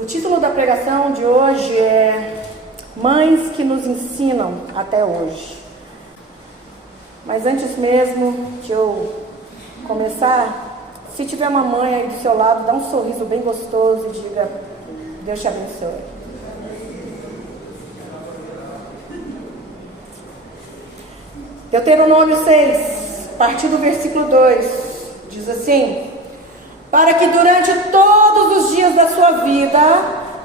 O título da pregação de hoje é Mães que nos ensinam até hoje. Mas antes mesmo de eu começar, se tiver uma mãe aí do seu lado, dá um sorriso bem gostoso e diga: Deus te abençoe. Deuteronômio 6, a partir do versículo 2, diz assim: para que durante todos os dias da sua vida,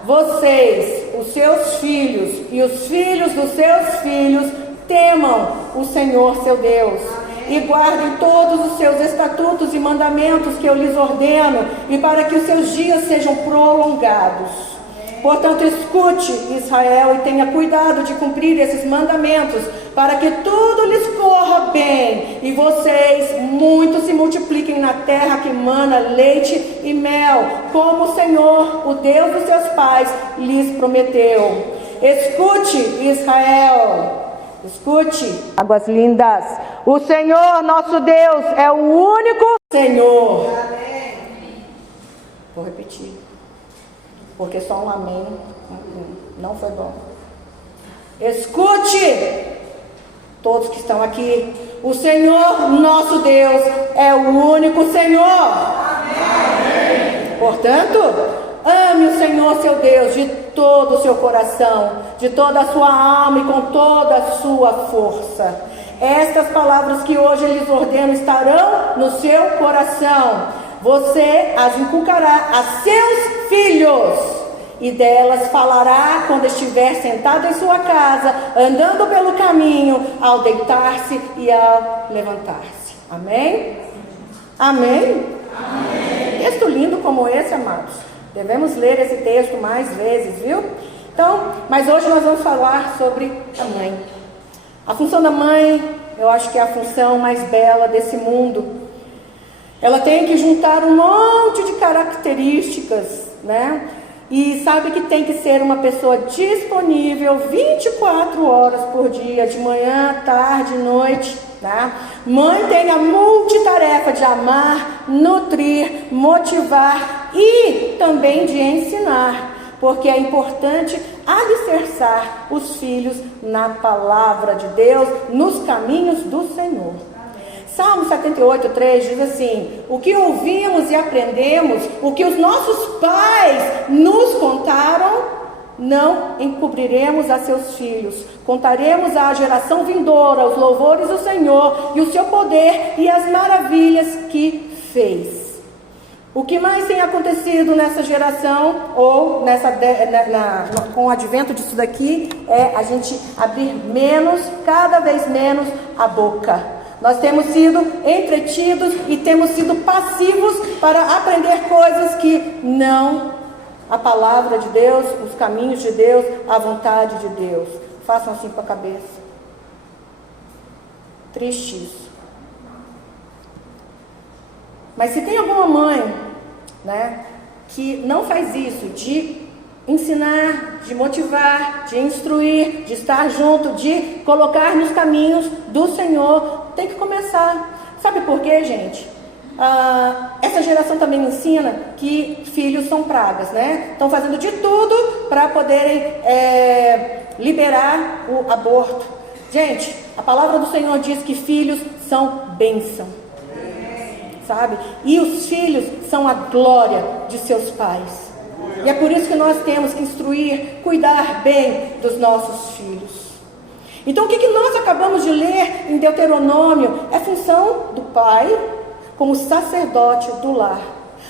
vocês, os seus filhos e os filhos dos seus filhos, temam o Senhor seu Deus, e guardem todos os seus estatutos e mandamentos que eu lhes ordeno, e para que os seus dias sejam prolongados. Portanto, escute, Israel, e tenha cuidado de cumprir esses mandamentos, para que tudo lhes corra bem, e vocês muito se multipliquem na terra que mana leite e mel, como o Senhor, o Deus dos seus pais, lhes prometeu. Escute, Israel, escute, águas lindas, o Senhor nosso Deus é o único Senhor. Vou repetir, porque só um amém não foi bom. Escute, todos que estão aqui, o Senhor nosso Deus é o único Senhor. Amém. Portanto, ame o Senhor seu Deus de todo o seu coração, de toda a sua alma e com toda a sua força. Estas palavras que hoje lhes ordeno estarão no seu coração. Você as inculcará a seus filhos, e delas falará quando estiver sentado em sua casa, andando pelo caminho, ao deitar-se e ao levantar-se. Amém? Amém? Amém. Texto lindo como esse, amados. Devemos ler esse texto mais vezes, viu? Então, mas hoje nós vamos falar sobre a mãe. A função da mãe, eu acho que é a função mais bela desse mundo. Ela tem que juntar um monte de características, né? E sabe que tem que ser uma pessoa disponível 24 horas por dia, de manhã, tarde, noite, né? Mãe tem a multitarefa de amar, nutrir, motivar e também de ensinar, porque é importante alicerçar os filhos na palavra de Deus, nos caminhos do Senhor. Salmo 78:3 diz assim: o que ouvimos e aprendemos, o que os nossos pais nos contaram, não encobriremos a seus filhos. Contaremos à geração vindoura os louvores do Senhor e o seu poder e as maravilhas que fez. O que mais tem acontecido nessa geração, ou com o advento disso daqui, é a gente abrir cada vez menos a boca. Nós temos sido entretidos e temos sido passivos para aprender coisas que não a palavra de Deus, os caminhos de Deus, a vontade de Deus. Façam assim com a cabeça. Triste isso. Mas se tem alguma mãe, né, que não faz isso, de ensinar, de motivar, de instruir, de estar junto, de colocar nos caminhos do Senhor, tem que começar. Sabe por quê, gente? Essa geração também ensina que filhos são pragas, né? Estão fazendo de tudo para poderem liberar o aborto. Gente, a palavra do Senhor diz que filhos são bênção, sabe? E os filhos são a glória de seus pais. E é por isso que nós temos que instruir, cuidar bem dos nossos filhos. Então, o que nós acabamos de ler em Deuteronômio é função do pai como sacerdote do lar.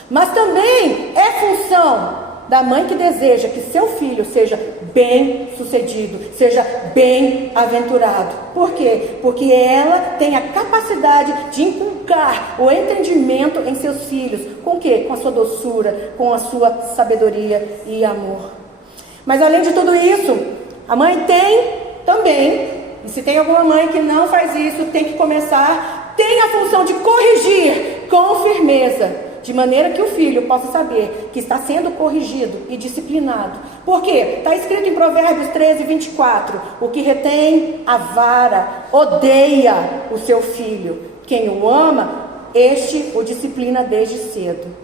Mas também é função da mãe que deseja que seu filho seja bem sucedido, seja bem aventurado. Por quê? Porque ela tem a capacidade de inculcar o entendimento em seus filhos. Com o quê? Com a sua doçura, com a sua sabedoria e amor. Mas além de tudo isso, a mãe tem também, e se tem alguma mãe que não faz isso, tem que começar, tem a função de corrigir com firmeza, de maneira que o filho possa saber que está sendo corrigido e disciplinado. Por quê? Está escrito em Provérbios 13:24, o que retém a vara odeia o seu filho. Quem o ama, este o disciplina desde cedo.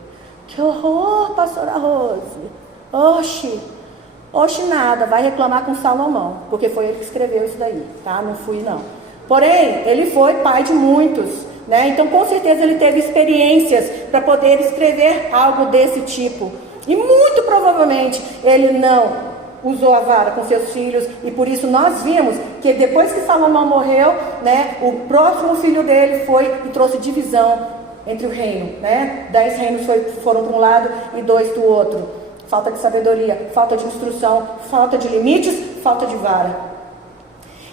Que horror, pastora Rose! Oxe nada, vai reclamar com Salomão, porque foi ele que escreveu isso daí, tá? Não fui não. Porém, ele foi pai de muitos, né? Então com certeza ele teve experiências para poder escrever algo desse tipo. E muito provavelmente ele não usou a vara com seus filhos, e por isso nós vimos que depois que Salomão morreu, né, o próximo filho dele foi e trouxe divisão entre o reino, né? 10 reinos foram para um lado e 2 do outro. Falta de sabedoria, falta de instrução, falta de limites, falta de vara.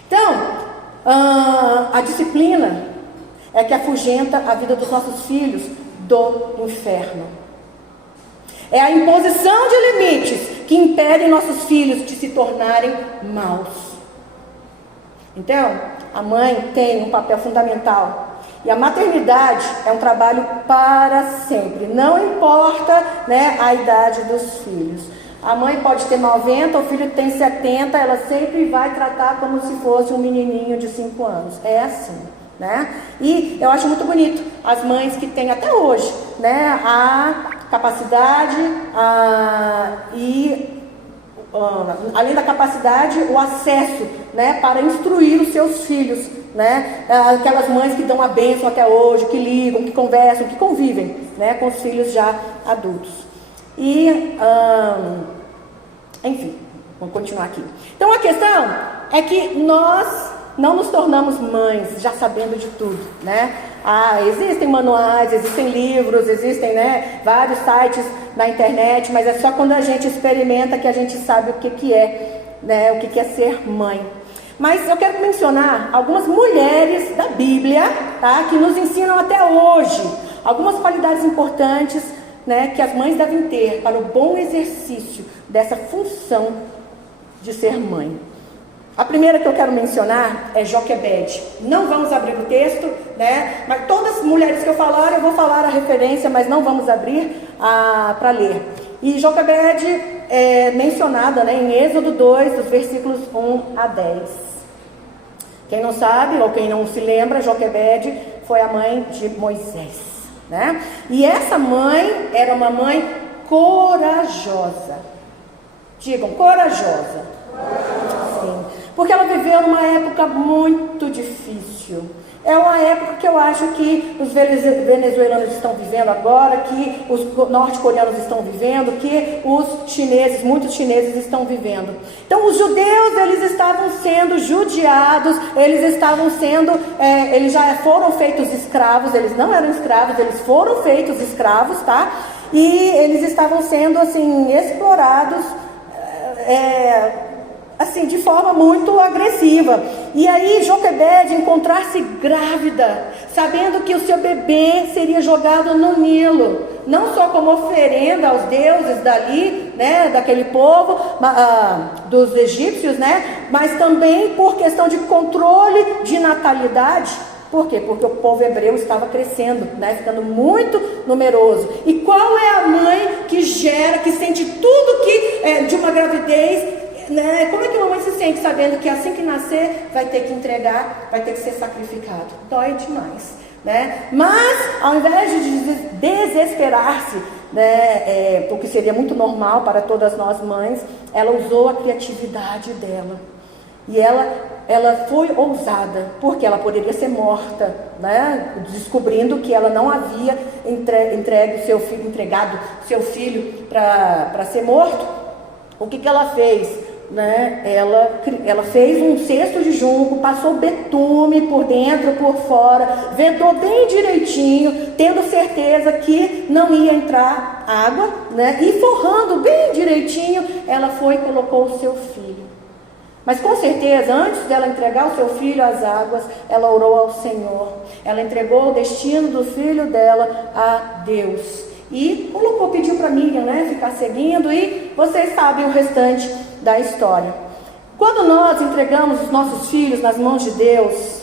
Então, a disciplina é que afugenta a vida dos nossos filhos do inferno. É a imposição de limites que impedem nossos filhos de se tornarem maus. Então, a mãe tem um papel fundamental. E a maternidade é um trabalho para sempre. Não importa, né, a idade dos filhos. A mãe pode ter 90, o filho tem 70, ela sempre vai tratar como se fosse um menininho de 5 anos. É assim, né? E eu acho muito bonito as mães que têm até hoje, né, a capacidade além da capacidade, o acesso, né, para instruir os seus filhos, né? Aquelas mães que dão a bênção até hoje, que ligam, que conversam, que convivem, né, com os filhos já adultos. E, enfim, vamos continuar aqui. Então a questão é que nós não nos tornamos mães já sabendo de tudo, né? Existem manuais, existem livros, existem, né, vários sites na internet, mas é só quando a gente experimenta que a gente sabe o que é, né, o que é ser mãe. Mas eu quero mencionar algumas mulheres da Bíblia, tá, que nos ensinam até hoje algumas qualidades importantes, né, que as mães devem ter para o bom exercício dessa função de ser mãe. A primeira que eu quero mencionar é Joquebede. Não vamos abrir o texto, né? Mas todas as mulheres que eu falar, eu vou falar a referência, mas não vamos abrir para ler. E Joquebede é mencionada, né, em Êxodo 2, dos versículos 1 a 10. Quem não sabe, ou quem não se lembra, Joquebede foi a mãe de Moisés, né? E essa mãe era uma mãe corajosa. Digam, corajosa. Sim, porque ela viveu numa época muito difícil. É uma época que eu acho que os venezuelanos estão vivendo agora, que os norte-coreanos estão vivendo, que os chineses, muitos chineses estão vivendo. Então os judeus, eles estavam sendo judiados, eles estavam sendo, eles já foram feitos escravos, eles não eram escravos, eles foram feitos escravos, tá? E eles estavam sendo, assim, explorados, assim, de forma muito agressiva. E aí Joquebede encontrar-se grávida, sabendo que o seu bebê seria jogado no Nilo, não só como oferenda aos deuses dali, né, daquele povo, dos egípcios, né, mas também por questão de controle de natalidade. Por quê? Porque o povo hebreu estava crescendo, né, ficando muito numeroso. E qual é a mãe que gera, que sente tudo que de uma gravidez, né? Como é que uma mãe se sente sabendo que assim que nascer vai ter que entregar, vai ter que ser sacrificado? Dói demais, né? Mas ao invés de desesperar-se, né, o que seria muito normal para todas nós mães, ela usou a criatividade dela. E ela foi ousada, porque ela poderia ser morta, né? Descobrindo que ela não havia entregado seu filho para ser morto. O que ela fez? Né? Ela fez um cesto de junco, passou betume por dentro, por fora, vedou bem direitinho, tendo certeza que não ia entrar água, né? E forrando bem direitinho, ela foi e colocou o seu filho. Mas com certeza, antes dela entregar o seu filho às águas, ela orou ao Senhor. Ela entregou o destino do filho dela a Deus. E pediu para Miriam, né, ficar seguindo, e vocês sabem o restante da história. Quando nós entregamos os nossos filhos nas mãos de Deus,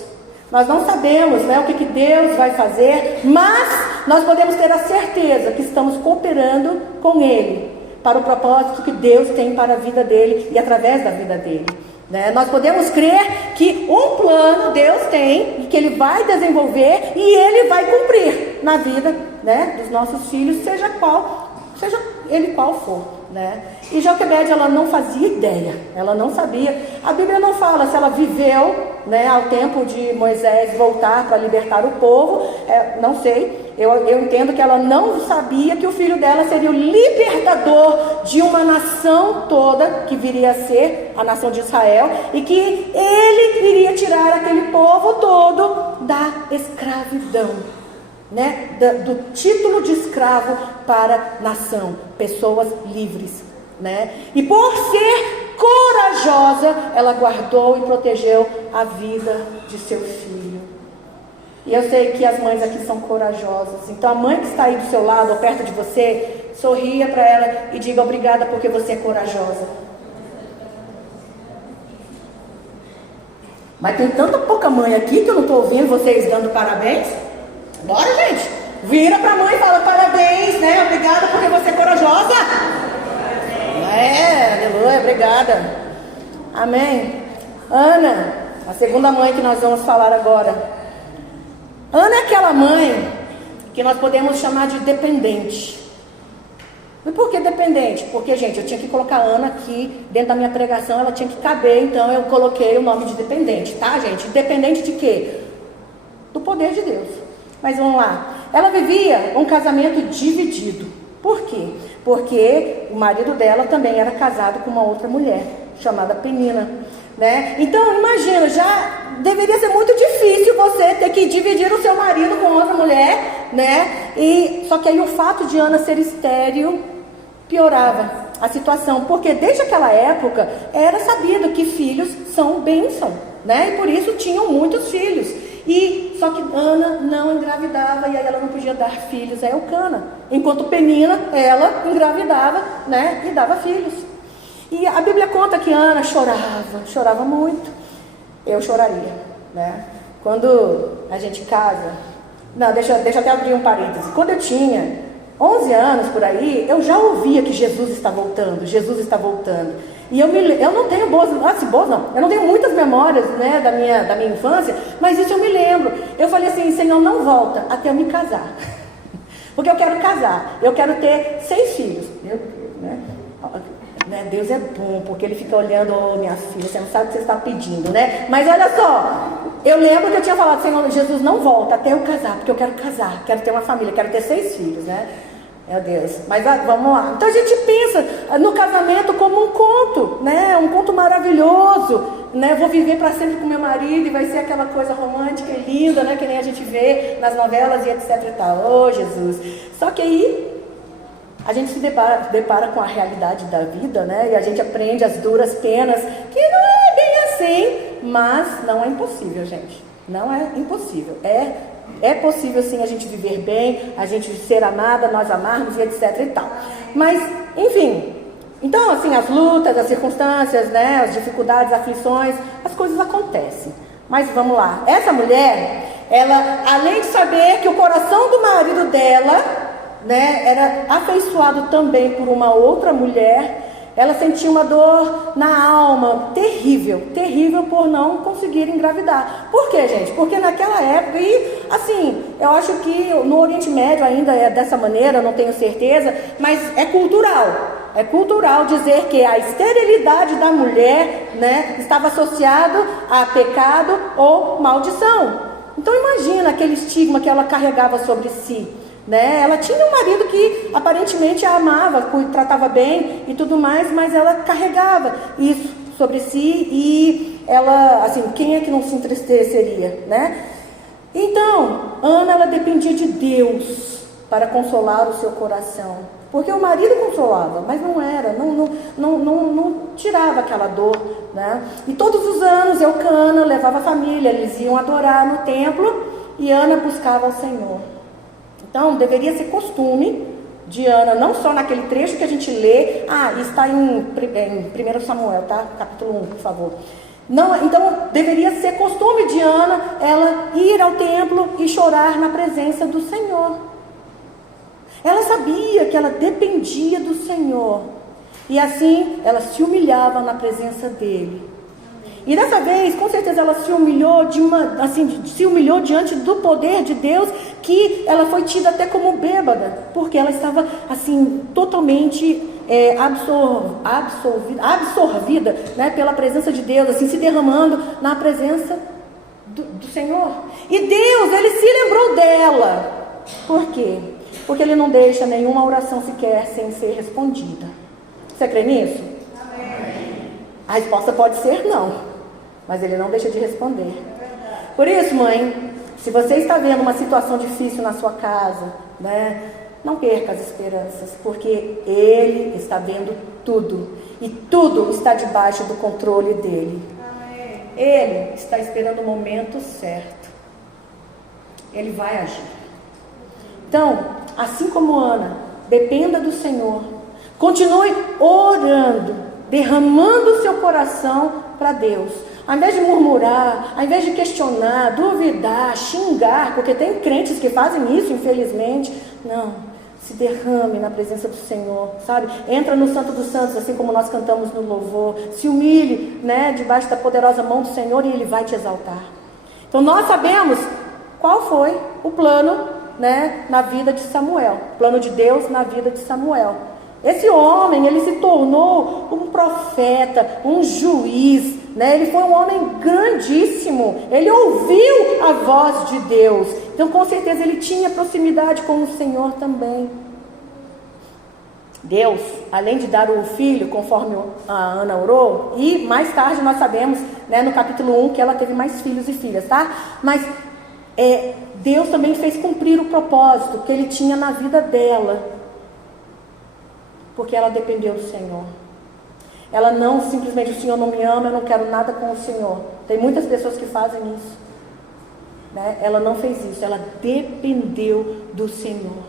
nós não sabemos, né, o que Deus vai fazer, mas nós podemos ter a certeza que estamos cooperando com Ele, para o propósito que Deus tem para a vida dele e através da vida dele. Né? Nós podemos crer que um plano Deus tem e que Ele vai desenvolver e Ele vai cumprir na vida, né, dos nossos filhos, seja seja ele qual for, né? E Joquebede, ela não fazia ideia, ela não sabia. A Bíblia não fala se ela viveu, né, ao tempo de Moisés voltar para libertar o povo, não sei. Eu entendo que ela não sabia que o filho dela seria o libertador de uma nação toda, que viria a ser a nação de Israel, e que ele iria tirar aquele povo todo da escravidão, né? Do título de escravo para nação, pessoas livres, né? E por ser corajosa, ela guardou e protegeu a vida de seu filho. E eu sei que as mães aqui são corajosas. Então a mãe que está aí do seu lado ou perto de você, sorria para ela e diga obrigada porque você é corajosa. Mas tem tanta pouca mãe aqui que eu não estou ouvindo vocês dando parabéns. Bora, gente. Vira para a mãe e fala parabéns, né? Obrigada porque você é corajosa. Aleluia, obrigada. Amém. Ana, a segunda mãe que nós vamos falar agora. Ana é aquela mãe que nós podemos chamar de dependente. E por que dependente? Porque, gente, eu tinha que colocar a Ana aqui dentro da minha pregação, ela tinha que caber, então eu coloquei o nome de dependente, tá, gente? Dependente de quê? Do poder de Deus. Mas vamos lá. Ela vivia um casamento dividido. Por quê? Porque o marido dela também era casado com uma outra mulher, chamada Penina, né? Então, imagina, já deveria ser muito difícil você ter que dividir o seu marido com outra mulher, né? Só que aí o fato de Ana ser estéril piorava a situação, porque desde aquela época era sabido que filhos são bênção, né? E por isso tinham muitos filhos. Só que Ana não engravidava e aí ela não podia dar filhos a Elcana, enquanto Penina, ela engravidava, né? E dava filhos. E a Bíblia conta que Ana chorava muito. Eu choraria, né? Quando a gente casa... Não, deixa eu até abrir um parêntese. Quando eu tinha 11 anos por aí, eu já ouvia que Jesus está voltando, Jesus está voltando. E eu não tenho eu não tenho muitas memórias, né, da minha infância, mas isso eu me lembro. Eu falei assim, Senhor, não volta até eu me casar. Porque eu quero casar, eu quero ter 6 filhos. Meu Deus, né? Deus é bom, porque Ele fica olhando, oh, minha filha, você não sabe o que você está pedindo, né? Mas olha só, eu lembro que eu tinha falado, Senhor, Jesus, não volta até eu casar, porque eu quero casar, quero ter uma família, quero ter 6 filhos, né? Meu Deus, mas vamos lá. Então a gente pensa no casamento como um conto, né? Um conto maravilhoso, né? Vou viver para sempre com meu marido e vai ser aquela coisa romântica e linda, né? Que nem a gente vê nas novelas e etc e tal. Oh, Jesus. Só que aí a gente se depara com a realidade da vida, né? E a gente aprende as duras penas, que não é bem assim, mas não é impossível, gente. Não é impossível. É possível sim a gente viver bem, a gente ser amada, nós amarmos e etc e tal. Mas, enfim, então assim, as lutas, as circunstâncias, né? As dificuldades, as aflições, as coisas acontecem. Mas vamos lá. Essa mulher, ela, além de saber que o coração do marido dela, né, era afeiçoado também por uma outra mulher, ela sentia uma dor na alma terrível por não conseguir engravidar. Por quê, gente? Porque naquela época, e assim, eu acho que no Oriente Médio ainda é dessa maneira, não tenho certeza, mas é cultural dizer que a esterilidade da mulher, né, estava associado a pecado ou maldição. Então imagina aquele estigma que ela carregava sobre si. Né? Ela tinha um marido que aparentemente a amava, tratava bem e tudo mais, mas ela carregava isso sobre si e ela, assim, quem é que não se entristeceria, né? Então, Ana, ela dependia de Deus para consolar o seu coração, porque o marido consolava, mas não tirava aquela dor, né? E todos os anos Elcana levava a família, eles iam adorar no templo e Ana buscava o Senhor. Então, deveria ser costume de Ana, não só naquele trecho que a gente lê, está em 1 Samuel, tá? Capítulo 1, por favor. Não, então, deveria ser costume de Ana, ela ir ao templo e chorar na presença do Senhor. Ela sabia que ela dependia do Senhor, e assim, ela se humilhava na presença dele. E dessa vez, com certeza, ela se humilhou diante do poder de Deus que ela foi tida até como bêbada, porque ela estava assim, totalmente absorvida, né, pela presença de Deus, assim, se derramando na presença do Senhor. E Deus, Ele se lembrou dela. Por quê? Porque Ele não deixa nenhuma oração sequer sem ser respondida. Você crê nisso? Amém. A resposta pode ser não, mas Ele não deixa de responder. Por isso, mãe, se você está vendo uma situação difícil na sua casa, né, não perca as esperanças, porque Ele está vendo tudo, e tudo está debaixo do controle dEle. Amém. Ele está esperando o momento certo. Ele vai agir. Então, assim como Ana, dependa do Senhor. Continue orando, derramando o seu coração para Deus. Ao invés de murmurar, ao invés de questionar, duvidar, xingar, porque tem crentes que fazem isso, infelizmente. Não, se derrame na presença do Senhor, sabe? Entra no Santo dos Santos, assim como nós cantamos no louvor. Se humilhe, né, debaixo da poderosa mão do Senhor, e Ele vai te exaltar. Então nós sabemos qual foi o plano, né, na vida de Samuel. O plano de Deus na vida de Samuel. Esse homem, ele se tornou um profeta, um juiz, né? Ele foi um homem grandíssimo. Ele ouviu a voz de Deus. Então, com certeza, ele tinha proximidade com o Senhor também. Deus, além de dar o filho, conforme a Ana orou, e mais tarde nós sabemos, né, no capítulo 1, que ela teve mais filhos e filhas, tá? Mas Deus também fez cumprir o propósito que Ele tinha na vida dela. Porque ela dependeu do Senhor. Ela não simplesmente, o Senhor não me ama, eu não quero nada com o Senhor. Tem muitas pessoas que fazem isso, né? Ela não fez isso, ela dependeu do Senhor.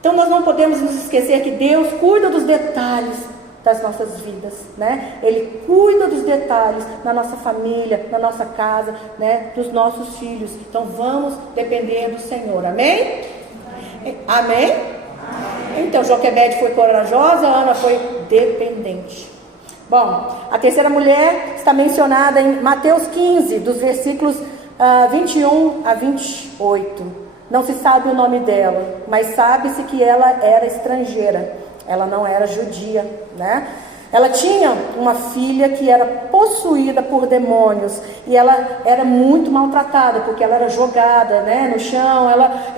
Então nós não podemos nos esquecer que Deus cuida dos detalhes das nossas vidas, né? Ele cuida dos detalhes na nossa família, na nossa casa, né? Dos nossos filhos. Então vamos depender do Senhor, amém? Amém? Então, Joquebede foi corajosa, Ana foi dependente. Bom, a terceira mulher está mencionada em Mateus 15, dos versículos 21 a 28. Não se sabe o nome dela, mas sabe-se que ela era estrangeira. Ela não era judia, né? Ela tinha uma filha que era possuída por demônios, e ela era muito maltratada, porque ela era jogada, né, no chão, ela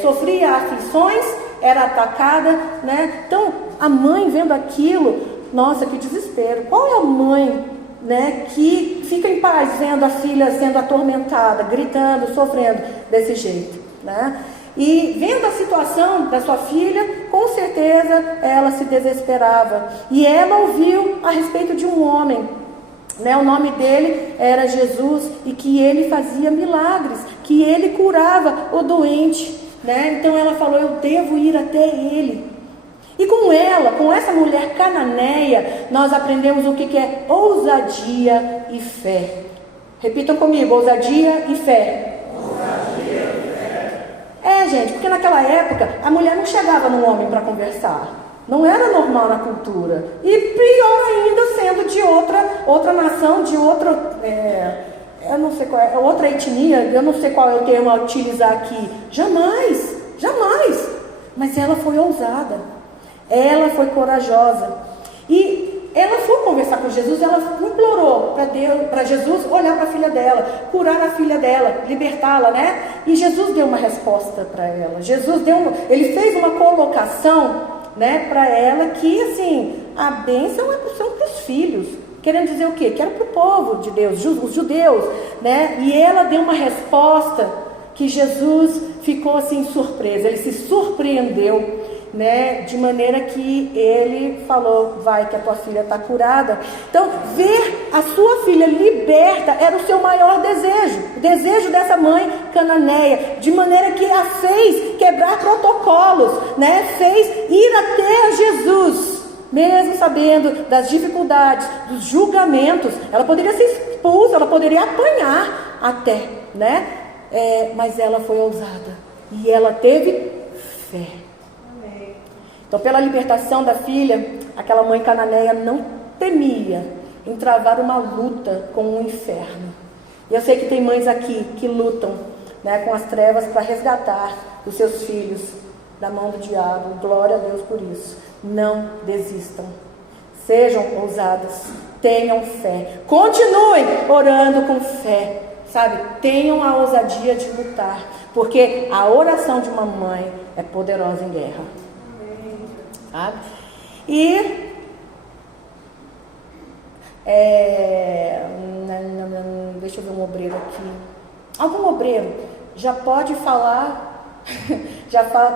sofria aflições, era atacada, né? Então, a mãe vendo aquilo, nossa, que desespero. Qual é a mãe, né, que fica em paz vendo a filha sendo atormentada, gritando, sofrendo desse jeito, né? E vendo a situação da sua filha, com certeza ela se desesperava. E ela ouviu a respeito de um homem, né? O nome dele era Jesus, e que ele fazia milagres, que ele curava o doente, né? Então ela falou, eu devo ir até ele. E com ela, com essa mulher cananeia, nós aprendemos o que é ousadia e fé. Repitam comigo, ousadia e fé. Ousadia e fé. Gente, porque naquela época a mulher não chegava num homem para conversar. Não era normal na cultura. E pior ainda, sendo de outra nação, de outra, eu não sei qual é, outra etnia, eu não sei qual é o termo a utilizar aqui. Jamais, jamais. Mas ela foi ousada. Ela foi corajosa. E ela foi conversar com Jesus, ela implorou para Jesus olhar para a filha dela, curar a filha dela, libertá-la, né? E Jesus deu uma resposta para ela. Ele fez uma colocação, né, para ela que, assim, a bênção são para os filhos. Querendo dizer o quê? Que era para o povo de Deus, os judeus, né? E ela deu uma resposta que Jesus ficou assim surpreso, ele se surpreendeu, né, de maneira que ele falou, vai que a tua filha está curada. Então, ver a sua filha liberta era o seu maior desejo, o desejo dessa mãe cananeia, de maneira que a fez quebrar protocolos, né, fez ir até Jesus, mesmo sabendo das dificuldades, dos julgamentos. Ela poderia ser expulsa, ela poderia apanhar até, né, mas ela foi ousada, e ela teve fé. Então, pela libertação da filha, aquela mãe cananeia não temia em travar uma luta com o inferno. E eu sei que tem mães aqui que lutam né, com as trevas para resgatar os seus filhos da mão do diabo. Glória a Deus por isso. Não desistam. Sejam ousadas. Tenham fé. Continuem orando com fé. Sabe? Tenham a ousadia de lutar. Porque a oração de uma mãe é poderosa em guerra. Sabe? E deixa eu ver um obreiro aqui. Algum obreiro já pode falar,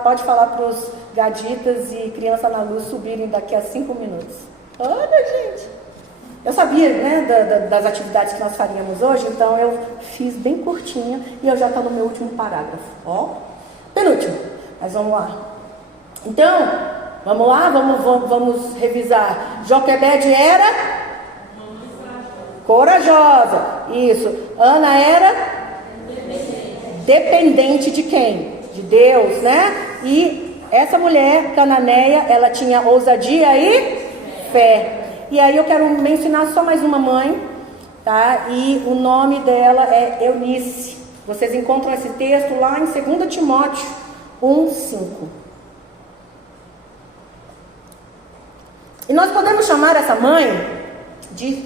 pode falar para os gaditas e criança na luz subirem daqui a 5 minutos. Olha, gente, eu sabia, né, das atividades que nós faríamos hoje, então eu fiz bem curtinha e eu já estou no meu último parágrafo. Ó, penúltimo, mas vamos lá. Então, vamos lá, vamos revisar. Joquebede era corajosa, isso. Ana era dependente de quem? De Deus, né? E essa mulher cananeia, ela tinha ousadia e fé. E aí eu quero mencionar só mais uma mãe, tá? E o nome dela é Eunice. Vocês encontram esse texto lá em 2 Timóteo 1:5. E nós podemos chamar essa mãe de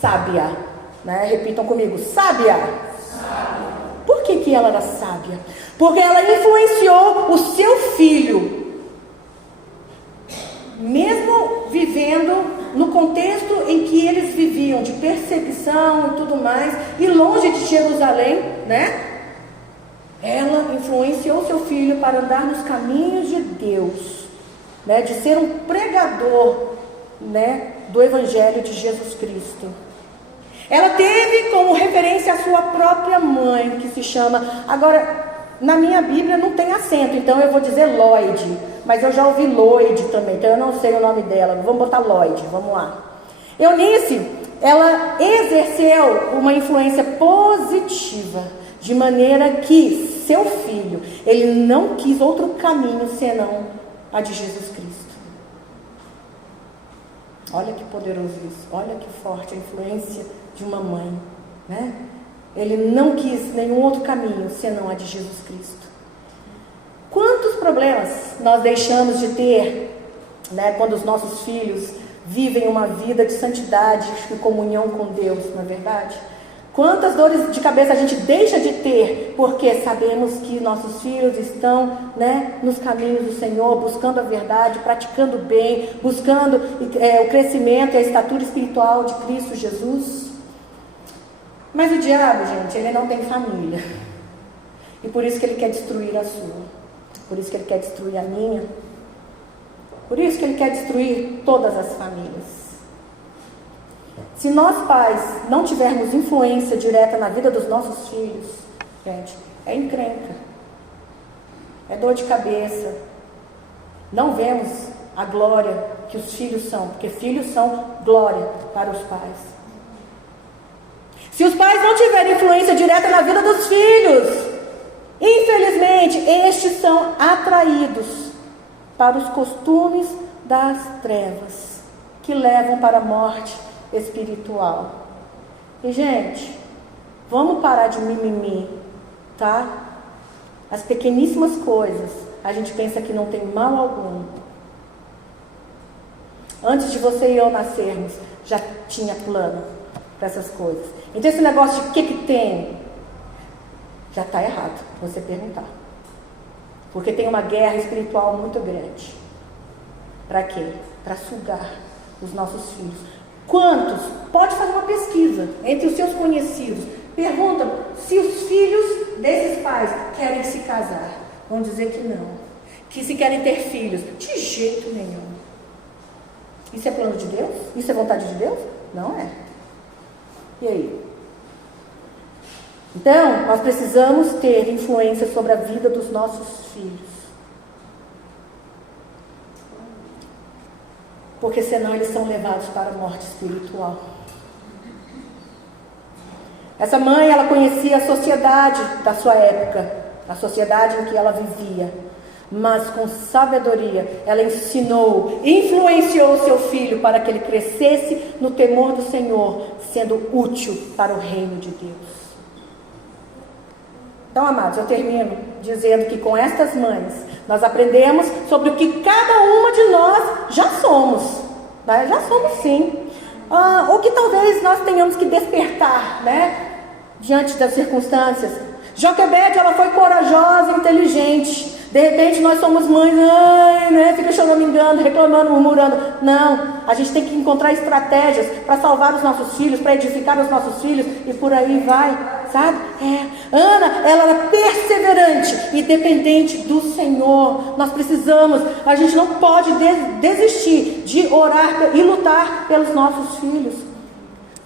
sábia, né? Repitam comigo, sábia. Por que ela era sábia? Porque ela influenciou o seu filho, mesmo vivendo no contexto em que eles viviam, de perseguição e tudo mais, e longe de Jerusalém, né? Ela influenciou seu filho para andar nos caminhos de Deus, né? De ser um pregador, né, do Evangelho de Jesus Cristo. Ela teve como referência a sua própria mãe, que se chama... Agora, na minha Bíblia não tem acento, então eu vou dizer Lloyd. Mas eu já ouvi Lloyd também, então eu não sei o nome dela. Vamos botar Lloyd, vamos lá. Eunice, ela exerceu uma influência positiva, de maneira que seu filho, ele não quis outro caminho senão a de Jesus Cristo. Olha que poderoso isso, olha que forte a influência de uma mãe, né? Ele não quis nenhum outro caminho senão a de Jesus Cristo. Quantos problemas nós deixamos de ter, né, quando os nossos filhos vivem uma vida de santidade e comunhão com Deus, não é verdade? Quantas dores de cabeça a gente deixa de ter, porque sabemos que nossos filhos estão, né, nos caminhos do Senhor, buscando a verdade, praticando bem, buscando o crescimento e a estatura espiritual de Cristo Jesus. Mas o diabo, gente, ele não tem família. E por isso que ele quer destruir a sua. Por isso que ele quer destruir a minha. Por isso que ele quer destruir todas as famílias. Se nós pais não tivermos influência direta na vida dos nossos filhos, gente, é encrenca, é dor de cabeça. Não vemos a glória que os filhos são, porque filhos são glória para os pais. Se os pais não tiverem influência direta na vida dos filhos, infelizmente, estes são atraídos para os costumes das trevas, que levam para a morte espiritual. E, gente, vamos parar de mimimi, tá? As pequeníssimas coisas, a gente pensa que não tem mal algum. Antes de você e eu nascermos, já tinha plano para essas coisas. Então esse negócio de que tem, já está errado, você perguntar. Porque tem uma guerra espiritual muito grande. Para quê? Para sugar os nossos filhos. Quantos? Pode fazer uma pesquisa entre os seus conhecidos. Pergunta se os filhos desses pais querem se casar. Vão dizer que não. Que se querem ter filhos. De jeito nenhum. Isso é plano de Deus? Isso é vontade de Deus? Não é. E aí? Então, nós precisamos ter influência sobre a vida dos nossos filhos. Porque senão eles são levados para a morte espiritual. Essa mãe, ela conhecia a sociedade da sua época, a sociedade em que ela vivia. Mas com sabedoria, ela ensinou, influenciou seu filho para que ele crescesse no temor do Senhor, sendo útil para o reino de Deus. Então, amados, eu termino dizendo que com estas mães nós aprendemos sobre o que cada uma de nós já somos, né? Já somos sim. Ou que talvez nós tenhamos que despertar, né? Diante das circunstâncias. Joquebede, ela foi corajosa, inteligente. De repente nós somos mães, né? Fica choramingando, reclamando, murmurando. Não, a gente tem que encontrar estratégias para salvar os nossos filhos, para edificar os nossos filhos, e por aí vai, sabe? Ana, ela era perseverante e dependente do Senhor. Nós precisamos, a gente não pode desistir de orar e lutar pelos nossos filhos.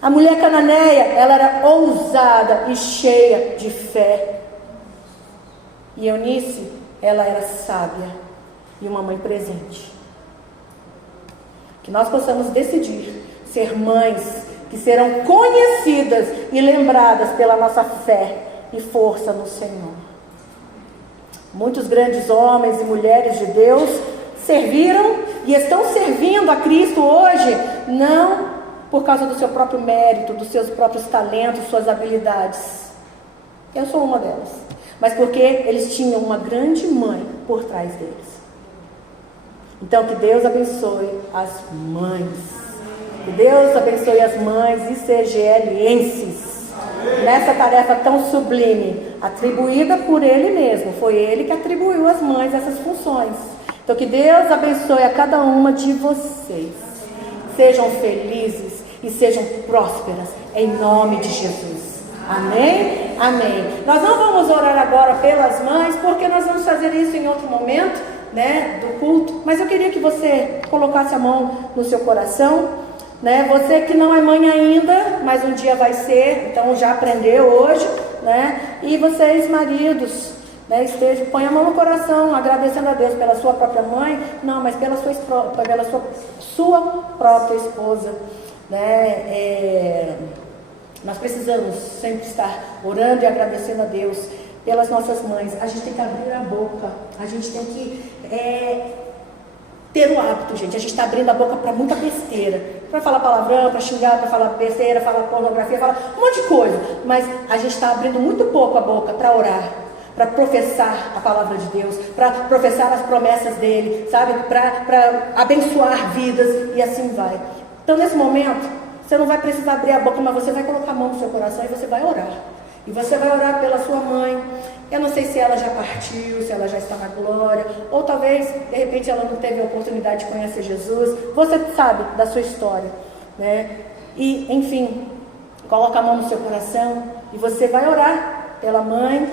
A mulher cananeia, ela era ousada e cheia de fé. E Eunice, ela era sábia e uma mãe presente. Que nós possamos decidir ser mães que serão conhecidas e lembradas pela nossa fé e força no Senhor. Muitos grandes homens e mulheres de Deus serviram e estão servindo a Cristo hoje, não por causa do seu próprio mérito, dos seus próprios talentos, suas habilidades. Eu sou uma delas. Mas porque eles tinham uma grande mãe por trás deles. Então, que Deus abençoe as mães. Que Deus abençoe as mães ICGLenses nessa tarefa tão sublime, atribuída por Ele mesmo. Foi Ele que atribuiu às mães essas funções. Então, que Deus abençoe a cada uma de vocês. Sejam felizes e sejam prósperas, em nome de Jesus. Amém? Amém. Nós não vamos orar agora pelas mães, porque nós vamos fazer isso em outro momento, né, do culto. Mas eu queria que você colocasse a mão no seu coração, né? Você que não é mãe ainda, mas um dia vai ser, então já aprendeu hoje, né? E vocês, maridos, né, põe a mão no coração, agradecendo a Deus pela sua própria mãe, não, mas pela sua própria esposa, né? Nós precisamos sempre estar orando e agradecendo a Deus pelas nossas mães. A gente tem que abrir a boca, a gente tem que ter o hábito, gente. A gente está abrindo a boca para muita besteira, para falar palavrão, para xingar, para falar besteira, falar pornografia, falar um monte de coisa. Mas a gente está abrindo muito pouco a boca para orar, para professar a palavra de Deus, para professar as promessas dele, sabe? Para abençoar vidas e assim vai. Então, nesse momento, você não vai precisar abrir a boca, mas você vai colocar a mão no seu coração e você vai orar. E você vai orar pela sua mãe. Eu não sei se ela já partiu, se ela já está na glória, ou talvez, de repente, ela não teve a oportunidade de conhecer Jesus. Você sabe da sua história, né? E, enfim, coloca a mão no seu coração e você vai orar pela mãe,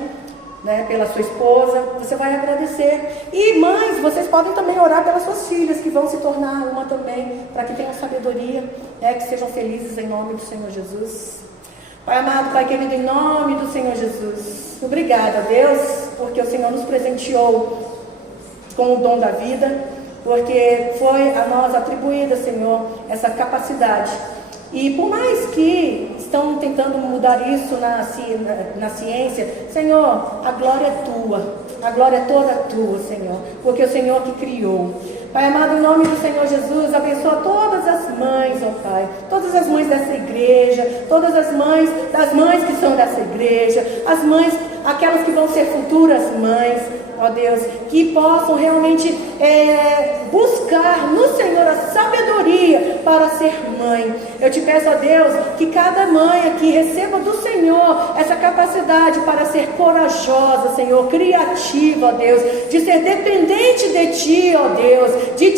né, pela sua esposa, você vai agradecer. E mães, vocês podem também orar pelas suas filhas, que vão se tornar uma também, para que tenham sabedoria, né, que sejam felizes em nome do Senhor Jesus. Pai amado, Pai querido, em nome do Senhor Jesus, obrigada, Deus, porque o Senhor nos presenteou com o dom da vida, porque foi a nós atribuída, Senhor, essa capacidade. E por mais que estão tentando mudar isso na ciência, Senhor, a glória é tua, a glória é toda tua, Senhor, porque é o Senhor que criou. Pai amado, em nome do Senhor Jesus, abençoa todas as mães, ó Pai, todas as mães dessa igreja, todas as mães, das mães que são dessa igreja, as mães, aquelas que vão ser futuras mães, ó Deus, que possam realmente buscar no Senhor a sabedoria para ser mãe. Eu te peço, ó Deus, que cada mãe aqui receba do Senhor essa capacidade para ser corajosa, Senhor, criativa, ó Deus, de ser dependente de Ti, ó Deus, de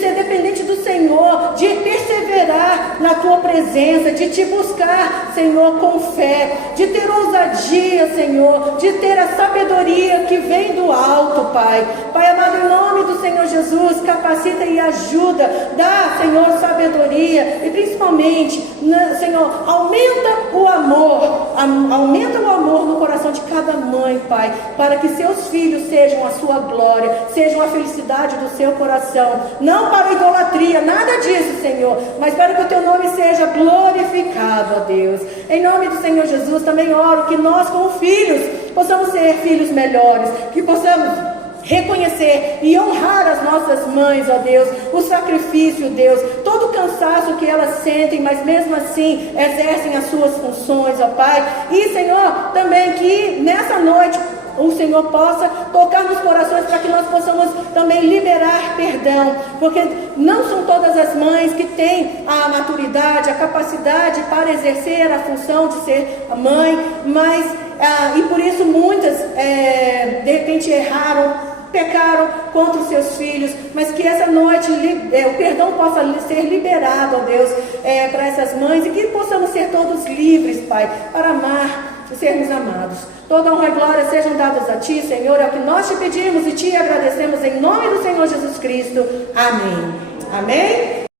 ser dependente do Senhor, de perseverar na Tua presença, de Te buscar, Senhor, com fé, de ter ousadia, Senhor, de ter a sabedoria que vem do alto, Pai. Pai amado, em nome do Senhor Jesus, capacita e ajuda, dá, Senhor, sabedoria e principalmente, Senhor, aumenta o amor no coração de cada mãe, Pai, para que seus filhos sejam a sua glória, sejam a felicidade do seu coração, não para a idolatria, nada disso, Senhor, mas para que o Teu nome seja glorificado, ó Deus. Em nome do Senhor Jesus, também oro que nós, como filhos, possamos ser filhos melhores, que possamos reconhecer e honrar as nossas mães, ó Deus, o sacrifício, Deus, todo cansaço que elas sentem, mas mesmo assim exercem as suas funções, ó Pai. E, Senhor, também que nessa noite o Senhor possa tocar nos corações para que nós possamos também liberar perdão, porque não são todas as mães que têm a maturidade, a capacidade para exercer a função de ser a mãe, mas e por isso muitas de repente erraram, pecaram contra os seus filhos, mas que essa noite o perdão possa ser liberado, ó Deus, para essas mães, e que possamos ser todos livres, Pai, para amar e sermos amados. Toda honra e glória sejam dadas a Ti, Senhor, é o que nós te pedimos e Te agradecemos em nome do Senhor Jesus Cristo. Amém. Amém.